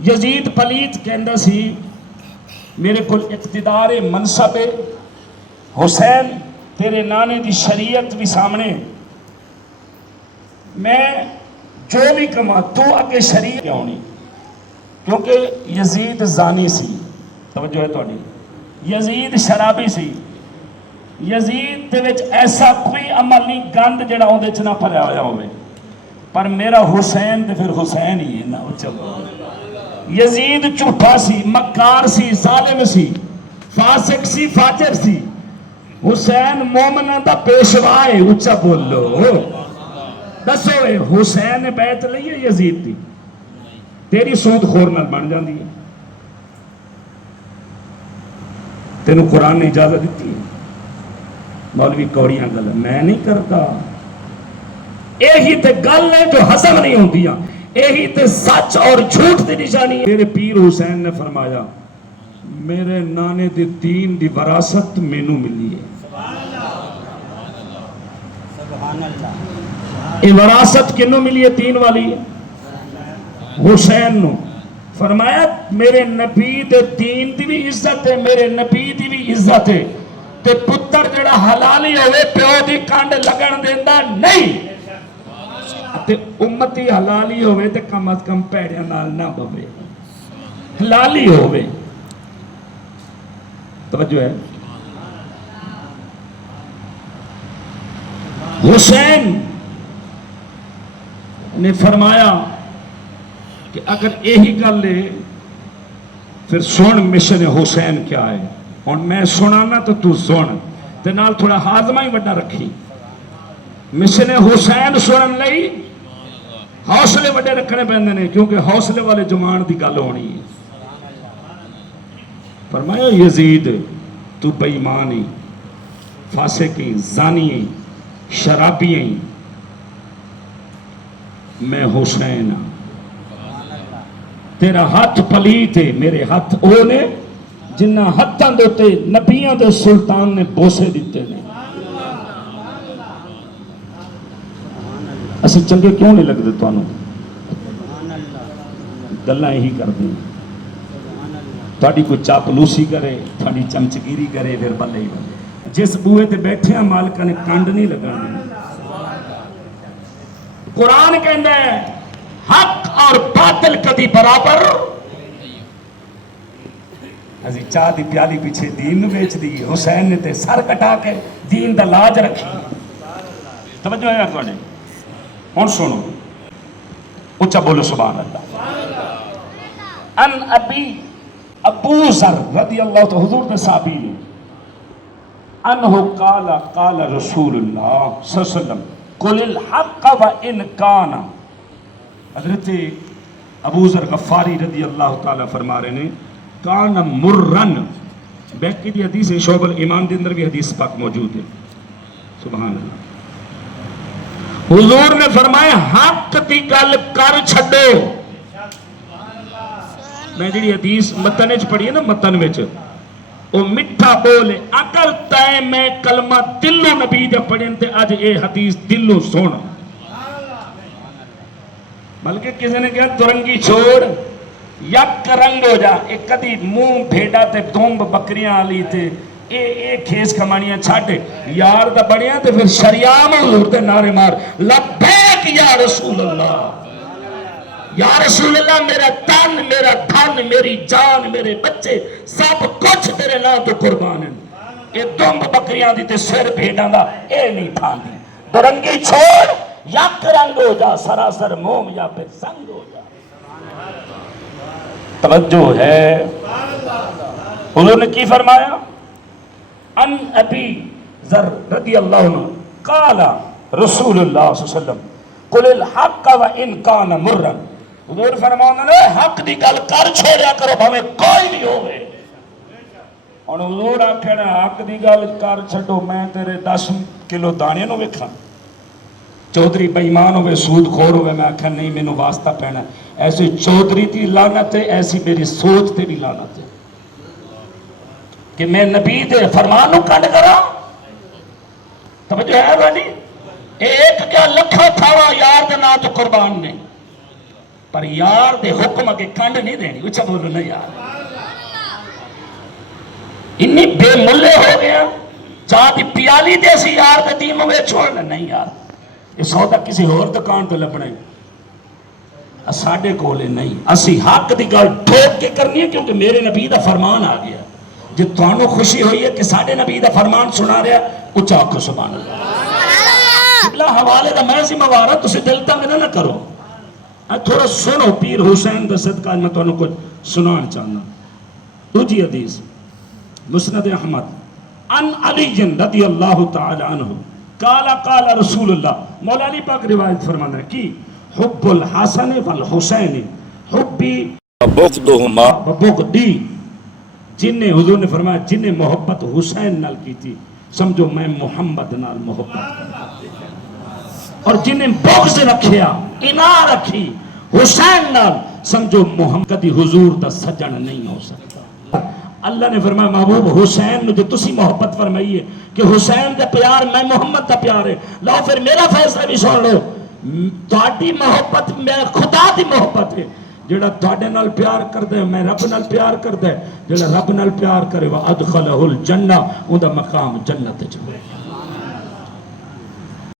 یزید پلیت کہندا سی میرے کو اقتدار منصب حسین تیرے نانے دی شریعت بھی سامنے میں جو بھی کما تو اگے شریعت آنی کیونکہ یزید زانی سی توجہ ہے تھوڑی یزید شرابی سی یزید دے وچ ایسا کوئی عمل نہیں گند جڑا اون دے وچ نہ پھریا ہویا ہوے پر میرا حسین تے پھر حسین ہی ہے نا یزید جھوٹا سی مکار سی ظالم سی فاسق سی فاجر سی حسین مومنہ دا پیشوا ہے اچھا بولو دسو اے حسین نے بیعت لئی ہے یزید دی تیری سود خور نال بن جاندی ہے تینوں قرآن نے اجازت دیتی ہے مولوی کوڑیاں گل میں نہیں کرتا یہی تے گل ہے جو ہضم نہیں ہوندی یہی تے سچ اور جھوٹ دی نشانی ہے میرے پیر حسین نے فرمایا میرے نانے دی دین دی وراثت مینوں ملی ہے سبحان اللہ یہ وراثت کنوں ملی ہے دین والی حسین نو فرمایا میرے نبی دے دین دی بھی عزت ہے میرے نبی دی بھی عزت ہے تے پتر جڑا حلالی ہوئے پیو دی کانڈ لگن دیندا نہیں تے امتی حلالی ہوئے تے کم از کم پیڑیاں نال نہ بوے حلالی ہوئے توجہ ہے حسین نے فرمایا کہ اگر یہی گل ہے پھر سن مشن حسین کیا ہے اور میں سنانا تو سن تے نال تھوڑا ہاضمہ ہی وڈا رکھی مشن حسین سنن لئی حوصلے وڈے رکھنے پیندے نے کیونکہ حوصلے والے جمان دی گل ہونی ہے فرمایا یزید تو بے ایمانی فاسقی زانی شرابی میں حسین تیرا ہاتھ پلیت ہے میرے ہاتھ او نے جنہ ہاتھاں دوتے نبیوں دے سلطان نے بوسے دیتے نے اسی چنگے کیوں نہیں لگتے تانوں گلاں یہی کر دیں تھوڑی کوئی چاپلوسی کرے تھوڑی چمچگیری کرے پھر بلے ہی بلے جس بوئے تے بیٹھے ہیں مالکہ نے کنڈ نہیں لگانے قرآن کہندہ ہے حق اور باطل کدی برابر ازی چاہ دی پیالی پیچھے دین نو بیچ دی حسین نے تے سر کٹا کے دین دا لاج رکھی توجہ ہے اکوانے ہون سنو اچھا بولو سبحان اللہ ان ابو ذر رضی اللہ تو حضور نے صحابی انہو قال رسول اللہ صلی اللہ علیہ وسلم قل الحق و ان کانا حضرت ابو ذر غفاری رضی اللہ تعالیٰ فرما رہے ہیں کانا مرن بیکی دی حدیث ہے شعب الایمان دے اندر بھی حدیث پاک موجود ہے سبحان اللہ حضور نے فرمایا حق دی گل کر چھڈو میں جڑی حدیث متن وچ پڑھی ہے نا متن وچ او مٹھا بولے اگر تے میں کلمہ دلوں نبی دے پڑھن تے اج اے حدیث دلوں سن بلکہ کسی نے کہا ترنگی چھوڑ یک رنگ ہو جا ایک کدی منہ بھیڑا تے دوم بکریاں آلی تے اے کھیس کھمانیاں چھاٹے یار دا بڑیاں تے پھر شریعام حضور تے نعرے مار لبیک یا رسول اللہ یا رسول اللہ میرا تن میرا دھن میری جان میرے بچے سب کچھ تیرے نام تو قربان ہیں اے دوم بکریاں دی تے سر بھیڑاں دا اے نہیں تھان دی درنگی چھوڑ یک رنگ ہو جا سراسر موم یا پھر سنگ ہو جا توجہ ہے حضور نے کی فرمایا ان ابی ذر رضی اللہ عنہ قال رسول اللہ صلی اللہ علیہ وسلم قل الحق و ان کان مرن حضور فرمانا نے حق دی گل کر چھوڑیا کرو بھاویں کوئی بھی ہوئے اور حضور آکھنا حق دی گل کر چھڑو میں تیرے 10 کلو دانے نو ویکھاں چودھری بے ایمان ہوئے سود خور ہوئے میں آکھا نہیں میں نو واسطہ پہنا ایسی چودھری تھی لعنت ہے ایسی میری سوچ تے بھی لعنت ہے کہ میں نبی دے فرمانوں کٹ کرا توجہ ہے بھائی ایک کیا لکھا تھاوا یار دے نا تو قربان نے پر یار دے حکم اگے کنڈ نہیں دینی. اچھا بولو نا یار. انی بے ملے ہو گیا چاہ دی پیالی دے سی یار دے دین میں چھوڑنا نہیں یار. یہ سودا کسی اور دکان تو لبنے ساڈے کولے نہیں. اسی حق دی گل ٹھوک کے کرنی ہے کیونکہ میرے نبی دا فرمان آ گیا. جی تانوں خوشی ہوئی ہے کہ ساڈے نبی دا فرمان سنا رہا اچھا آکھو سبحان اللہ. قبلہ حوالے دا میں سی موارد تسی دل تنگ نہ کرو. تھوڑا سنو پیر حسین دا صدقہ میں تانوں کچھ سنان چاہنا. دوجی حدیث مسند احمد ان علی رضی اللہ تعالی عنہ قال رسول اللہ. مولا علی پاک روایت فرمانا ہے کی حب الحسن والحسین حبی بغضہما بغضی. جن نے حضور نے فرمایا جن نے محبت حسین نال کی تھی سمجھو میں محمد نال محبت کرتا. اور جن نے بغض رکھیا انا رکھی حسین نال سمجھو محمد کدی حضور دا سجن نہیں ہو سکتا. اللہ نے فرمایا محبوب حسین جو تسی محبت فرمائی ہے کہ حسین دا پیار میں محمد دا پیار ہے. لو پھر میرا فیصلہ بھی سن لو. تہاڈی محبت میں خدا دی محبت ہے. جڑا تہاڈے نال پیار کردا ہے میں رب نال پیار کردا ہے. جڑا رب نال پیار کرے وا ادخلہ الجنہ اوندا مقام جنت وچ ہوے.